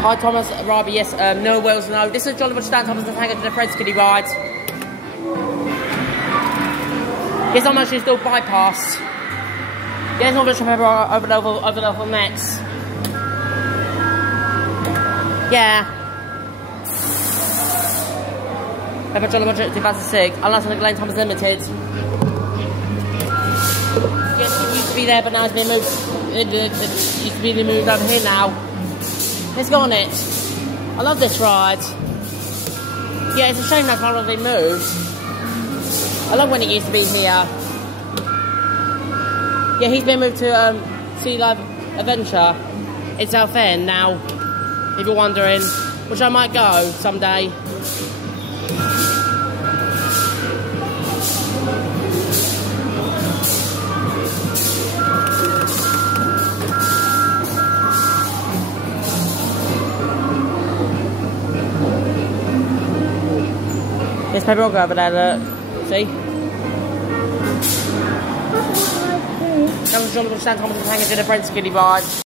Hi Thomas, Robbie, yes, no Wales, no. This is Jolly Stan Thomas and Tango to the Fred's Kiddie ride. Yes, I'm actually still bypassed. Yes, not much over level next. Yeah. Pepper Jolly 2006, unless I'm Glen Thomas Limited. Yes, it used to be there, but now it's been moved. It used to be moved over here now. Let's go on it. I love this ride. Yeah, it's a shame that's not been moved. I love when it used to be here. Yeah, he's been moved to Sea Life Adventure in Southend now, if you're wondering, which I might go someday. There's Pepper Rock over there, look. See? That was John Stan Thomas and Tango to the Fred's Kiddie ride.